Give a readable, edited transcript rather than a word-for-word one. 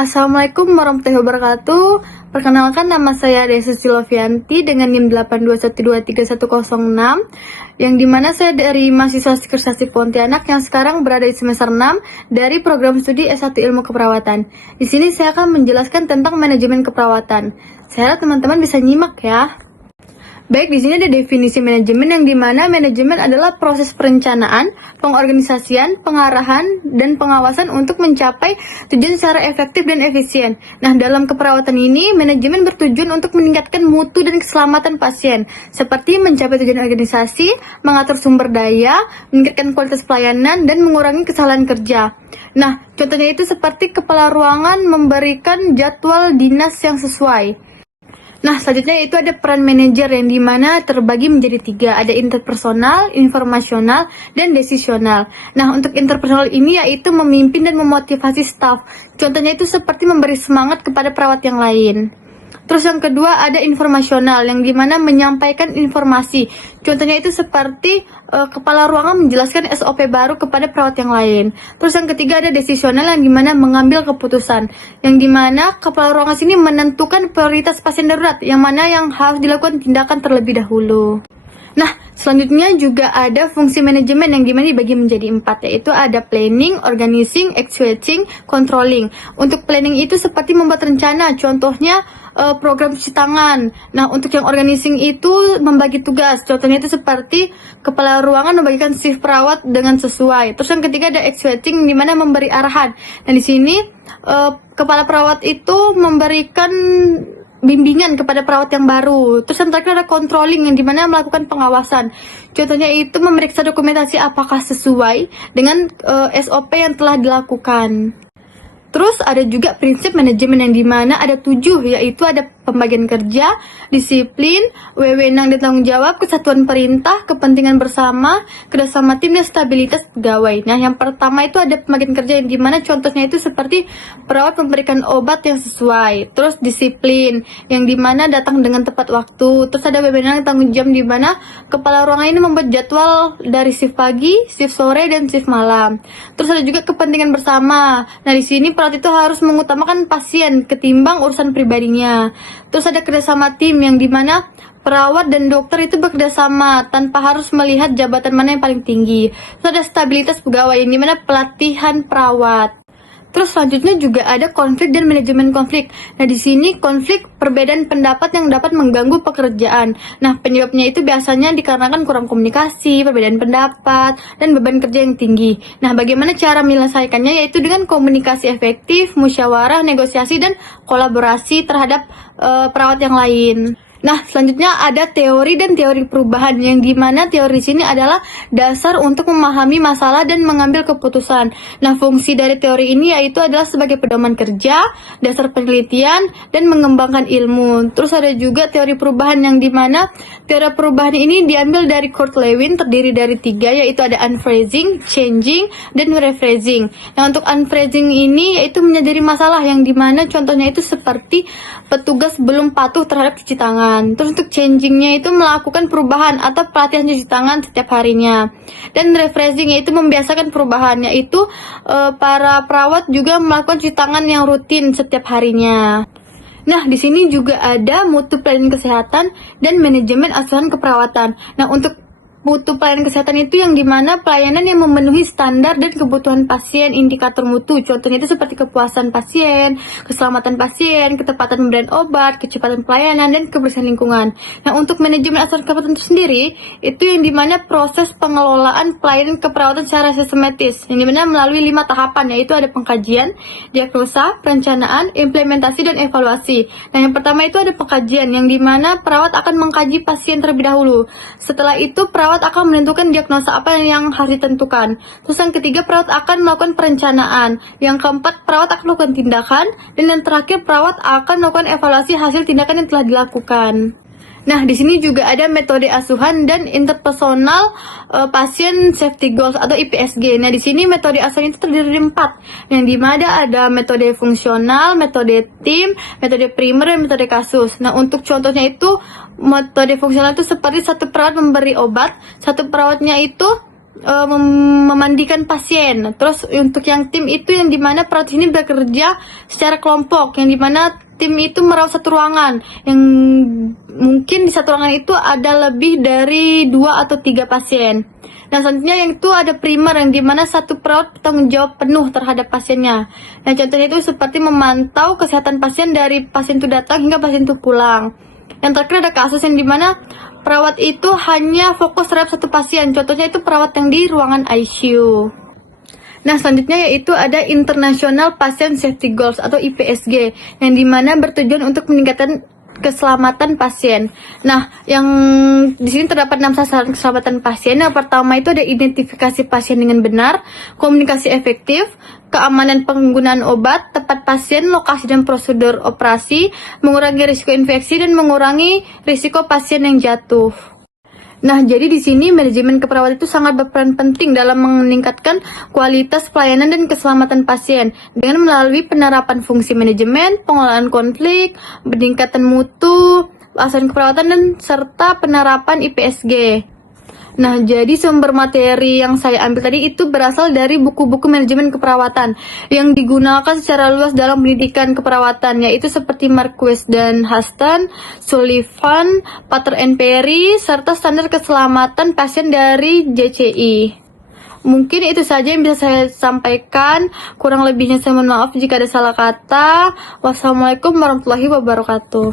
Assalamualaikum warahmatullahi wabarakatuh. Perkenalkan, nama saya Desi Silovianti dengan NIM 821231106, yang dimana saya dari mahasiswa Sekresasi Pontianak yang sekarang berada di semester 6 dari program studi S1 Ilmu Keperawatan. Di sini saya akan menjelaskan tentang manajemen keperawatan. Saya harap teman-teman bisa nyimak ya. Baik, di sini ada definisi manajemen yang dimana manajemen adalah proses perencanaan, pengorganisasian, pengarahan, dan pengawasan untuk mencapai tujuan secara efektif dan efisien. Nah, dalam keperawatan ini, manajemen bertujuan untuk meningkatkan mutu dan keselamatan pasien, seperti mencapai tujuan organisasi, mengatur sumber daya, meningkatkan kualitas pelayanan, dan mengurangi kesalahan kerja. Nah, contohnya itu seperti kepala ruangan memberikan jadwal dinas yang sesuai. Nah, selanjutnya itu ada peran manajer yang dimana terbagi menjadi 3. Ada interpersonal, informasional, dan desisional. Nah, untuk interpersonal ini yaitu memimpin dan memotivasi staf. Contohnya itu seperti memberi semangat kepada perawat yang lain. Terus yang kedua ada informasional yang dimana menyampaikan informasi. Contohnya itu seperti kepala ruangan menjelaskan SOP baru kepada perawat yang lain. Terus yang ketiga ada desisional yang dimana mengambil keputusan. Yang dimana kepala ruangan sini menentukan prioritas pasien darurat yang mana yang harus dilakukan tindakan terlebih dahulu. Nah, selanjutnya juga ada fungsi manajemen yang dimana dibagi menjadi 4, yaitu ada planning, organizing, executing, controlling. Untuk planning itu seperti membuat rencana, contohnya program cuci tangan. Nah, untuk yang organizing itu membagi tugas, contohnya itu seperti kepala ruangan membagikan shift perawat dengan sesuai. Terus yang ketiga ada executing, di mana memberi arahan. Nah, di sini kepala perawat itu memberikan bimbingan kepada perawat yang baru. Terus yang terakhir ada controlling yang dimana melakukan pengawasan. Contohnya itu memeriksa dokumentasi apakah sesuai dengan SOP yang telah dilakukan. Terus ada juga prinsip manajemen yang dimana ada 7, yaitu ada pembagian kerja, disiplin, wewenang dan tanggung jawab, kesatuan perintah, kepentingan bersama, kerjasama tim, dan stabilitas pegawai. Nah, yang pertama itu ada pembagian kerja yang dimana contohnya itu seperti perawat memberikan obat yang sesuai. Terus disiplin yang dimana datang dengan tepat waktu. Terus ada wewenang tanggung jawab di mana kepala ruangan ini membuat jadwal dari shift pagi, shift sore, dan shift malam. Terus ada juga kepentingan bersama. Nah, di sini perawat itu harus mengutamakan pasien ketimbang urusan pribadinya. Terus ada kerjasama tim yang dimana perawat dan dokter itu bekerjasama tanpa harus melihat jabatan mana yang paling tinggi. Terus ada stabilitas pegawai yang dimana pelatihan perawat. Terus selanjutnya juga ada konflik dan manajemen konflik. Nah, di sini konflik perbedaan pendapat yang dapat mengganggu pekerjaan. Nah, penyebabnya itu biasanya dikarenakan kurang komunikasi, perbedaan pendapat, dan beban kerja yang tinggi. Nah, bagaimana cara menyelesaikannya yaitu dengan komunikasi efektif, musyawarah, negosiasi, dan kolaborasi terhadap perawat yang lain. Nah, selanjutnya ada teori dan teori perubahan yang dimana teori di sini adalah dasar untuk memahami masalah dan mengambil keputusan. Nah, fungsi dari teori ini yaitu adalah sebagai pedoman kerja, dasar penelitian, dan mengembangkan ilmu. Terus ada juga teori perubahan yang dimana teori perubahan ini diambil dari Kurt Lewin, terdiri dari 3, yaitu ada unphrasing, changing, dan rephrasing. Nah, untuk unphrasing ini yaitu menyadari masalah yang dimana contohnya itu seperti petugas belum patuh terhadap cuci tangan. Terus untuk changingnya itu melakukan perubahan atau pelatihan cuci tangan setiap harinya. Dan rephrasing yaitu membiasakan perubahan, yaitu para perawat juga melakukan cuci tangan yang rutin setiap harinya. Nah, di sini juga ada mutu pelayanan kesehatan dan manajemen asuhan keperawatan. Nah, untuk mutu pelayanan kesehatan itu yang dimana pelayanan yang memenuhi standar dan kebutuhan pasien, indikator mutu. Contohnya itu seperti kepuasan pasien, keselamatan pasien, ketepatan pemberian obat, kecepatan pelayanan, dan kebersihan lingkungan. Nah, untuk manajemen asuhan keperawatan itu sendiri, itu yang dimana proses pengelolaan pelayanan keperawatan secara sistematis, yang dimana melalui 5 tahapan, yaitu ada pengkajian, diagnosa, perencanaan, implementasi, dan evaluasi. Nah, yang pertama itu ada pengkajian, yang dimana perawat akan mengkaji pasien terlebih dahulu. Setelah itu, perawat akan menentukan diagnosa apa yang harus ditentukan. Terus yang ketiga, perawat akan melakukan perencanaan. Yang keempat, perawat akan melakukan tindakan. Dan yang terakhir, perawat akan melakukan evaluasi hasil tindakan yang telah dilakukan. Nah, di sini juga ada metode asuhan dan interpersonal pasien safety goals atau IPSG. Nah, di sini metode asuhan itu terdiri dari 4, yang dimana ada metode fungsional, metode tim, metode primer, dan metode kasus. Nah, untuk contohnya itu metode fungsional itu seperti satu perawat memberi obat, satu perawatnya itu memandikan pasien. Terus untuk yang tim itu yang dimana perawat ini bekerja secara kelompok, yang dimana tim itu merawat satu ruangan, yang mungkin di satu ruangan itu ada lebih dari 2 atau 3 pasien. Nah, selanjutnya yang itu ada primer, yang dimana satu perawat bertanggung jawab penuh terhadap pasiennya. Nah, contohnya itu seperti memantau kesehatan pasien dari pasien itu datang hingga pasien itu pulang. Yang terakhir ada kasus yang dimana perawat itu hanya fokus terhadap satu pasien. Contohnya itu perawat yang di ruangan ICU. Nah, selanjutnya yaitu ada International Patient Safety Goals atau IPSG, yang dimana bertujuan untuk meningkatkan keselamatan pasien. Nah, yang di sini terdapat 6 sasaran keselamatan pasien. Yang pertama itu ada identifikasi pasien dengan benar, komunikasi efektif, keamanan penggunaan obat, tepat pasien, lokasi dan prosedur operasi, mengurangi risiko infeksi, dan mengurangi risiko pasien yang jatuh. Nah, jadi di sini manajemen keperawatan itu sangat berperan penting dalam meningkatkan kualitas pelayanan dan keselamatan pasien dengan melalui penerapan fungsi manajemen, pengelolaan konflik, peningkatan mutu, asuhan keperawatan, dan serta penerapan IPSG. Nah, jadi sumber materi yang saya ambil tadi itu berasal dari buku-buku manajemen keperawatan yang digunakan secara luas dalam pendidikan keperawatan, yaitu seperti Marquez dan Huston, Sullivan, Pater and Perry, serta standar keselamatan pasien dari JCI. Mungkin itu saja yang bisa saya sampaikan. Kurang lebihnya saya mohon maaf jika ada salah kata. Wassalamualaikum warahmatullahi wabarakatuh.